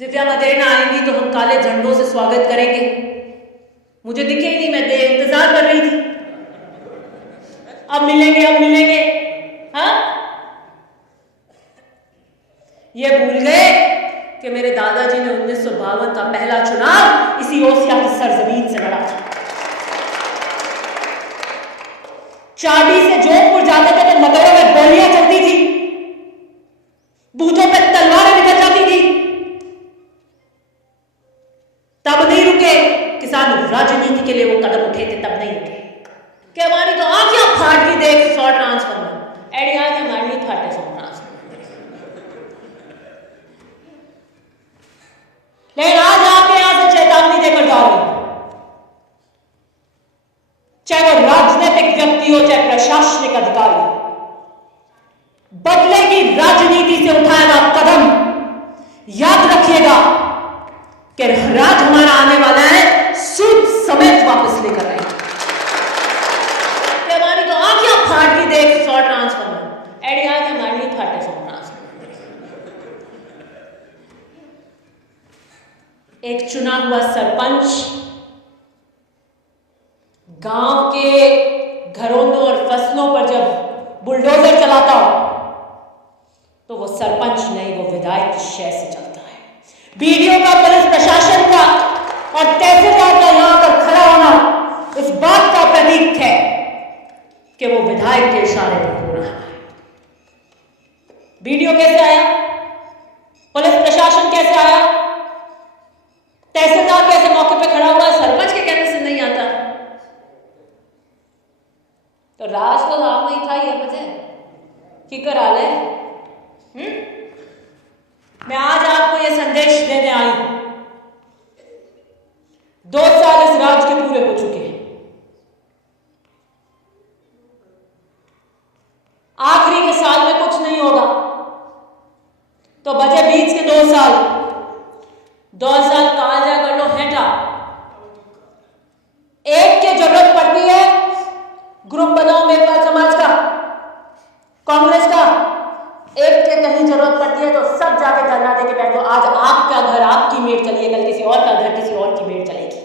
दिव्या मदेरणा आएंगी तो हम काले झंडों से स्वागत करेंगे। मुझे दिखे ही नहीं, मैं इंतजार कर रही थी। अब मिलेंगे, अब मिलेंगे। हाँ, ये भूल गए कि मेरे दादाजी ने 1952 का पहला चुनाव इसी ओसिया की सरजमीन से लड़ा था। चाडी से जोधपुर जाते थे तो मदरों में गोलियां चलती थी, बूथों पे तलवारें निकल जाती थी। तब नहीं रुके किसान, राजनीति के लिए वो कदम उठे थे, तब नहीं रुके। कि हमारी तो आंखें फाट की देख 100 ट्रांसफॉर्मर एडी आके हमारी फाटे 100 ट्रांसफॉर्मर। लेकिन आज आपके यहां से चेतावनी देकर जा रहे हैं, चाहे वो राजनीतिक व्यक्ति हो चाहे प्रशासनिक अधिकारी, बदले की राजनीति से उठाएगा कदम, याद रखिएगा कि राज हमारा आने वाला है, सूद समेत वापस लेकर आएंगे। हमारी तो आंखें फाट की देख 100 ट्रांसफॉर्मर एडी आके हमारी फाटे 100 ट्रांसफॉर्मर। एक चुना हुआ सरपंच गांव के घरोंदों और फसलों पर जब बुलडोजर चलाता हो तो वो सरपंच नहीं, वो विधायक की शय से चलता है। बीडीओ का, पुलिस प्रशासन का और तहसीलदार का यहां पर खड़ा होना इस बात का प्रतीक है कि वो विधायक के इशारे पर हो रहा है। बीडीओ कैसे आया, पुलिस प्रशासन कैसे आया, तहसीलदार कैसे मौके पे खड़ा हुआ, सरपंच के कहने से नहीं आता। तो राज तो राम नहीं था, ये मुझे की करा ले। मैं आज आपको यह संदेश देने आई हूं। 2 साल इस राज के पूरे हो चुके हैं। आखिरी के साल में कुछ नहीं होगा तो बचे बीच के 2 साल। 2 साल काजा कर लो हेटा। एक की जरूरत पड़ती है, ग्रुप बनाओ मेरे पास समाज का, कांग्रेस का। एक के कहीं जरूरत पड़ती है तो सब जाके धरना देके बैठ दो। आज आपका घर आपकी मेट चलिए, कल किसी और का घर किसी और की मेट चलेगी।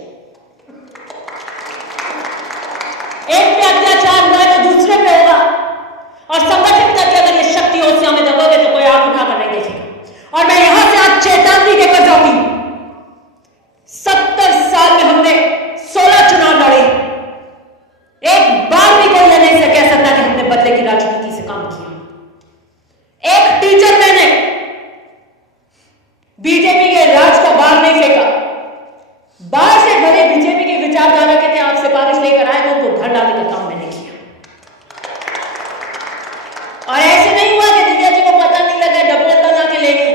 एक पे अत्याचार हुआ है तो दूसरे पे होगा, और संगठित करके अगर ये शक्ति ओसिया में दबोगे तो कोई आंख उठाकर नहीं देखेगा। और मैं यहां से आज चेतावनी देकर जाऊंगी, 70 साल में हमने 16 चुनाव लड़े, एक बार भी कोई नहीं से कह सकता कि हमने बदले की राजनीति से काम किया। एक टीचर मैंने बीजेपी के राज का बाहर नहीं फेंका। बाहर से भले बीजेपी के विचारधारा के थे, आप सिफारिश लेकर आए तो उनको घर डालने का काम मैंने किया। और ऐसे नहीं हुआ कि दिव्या जी को पता नहीं लगा, डबल बना के ले गए।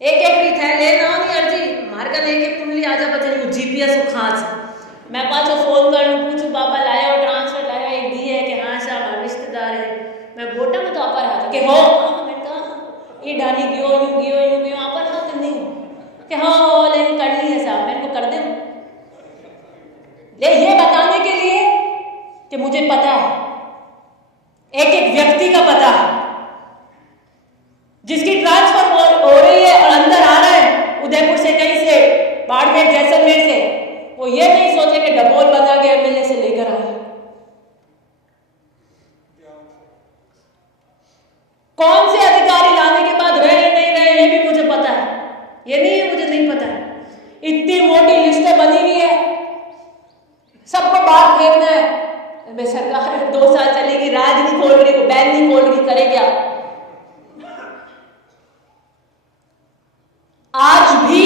एक रीत है लेना नहीं अर्जी मार का लेके कुंडली आजा बचे जीपीएस खांच मैं पाछो फोन करूं पूछूं बाबा लाया और ट्रांसफर लाया एक दी है कि हाँ साहब हमारा रिश्तेदार है। मैं बोटा में तो आप हाथ कि हो मैं कहा ये डाली गियो आप हाथ नहीं कि हाँ हो लेकिन करनी है साहब, मैं इनको कर दूं ले ये बताने के लिए कि मुझे पता है, एक एक व्यक्ति का पता है जिसकी ट्रांसफर हो रही है और अंदर आ रहा है उदयपुर से, कहीं से, बाड़मेर, जैसलमेर से। वो ये नहीं सोचे कि डबोल बना के एमएलए से लेकर आए। कौन से अधिकारी लाने के बाद रहे नहीं रहे ये भी मुझे पता है, ये नहीं है मुझे नहीं पता है। इतनी मोटी लिस्टें बनी हुई है, सबको बात देखना है। मैं सरकार 2 साल चलेगी, राज नहीं खोल रही, बैन नहीं खोल रही, करे क्या? आज भी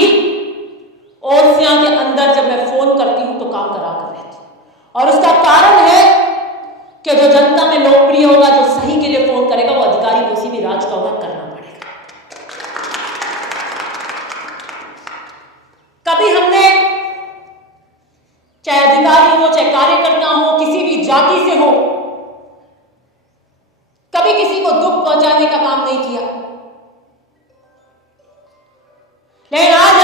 ओसिया के अंदर जब मैं फोन करती हूं तो काम करा कर रहती हूं, और उसका कारण है कि जो जनता में लोकप्रिय होगा, जो सही के लिए फोन करेगा, वो अधिकारी किसी भी राज का होगा, करना पड़ेगा। कभी हमने, चाहे अधिकारी हो चाहे कार्यकर्ता हो, किसी भी जाति से हो, कभी किसी को दुख पहुंचाने का काम नहीं किया। लेकिन आज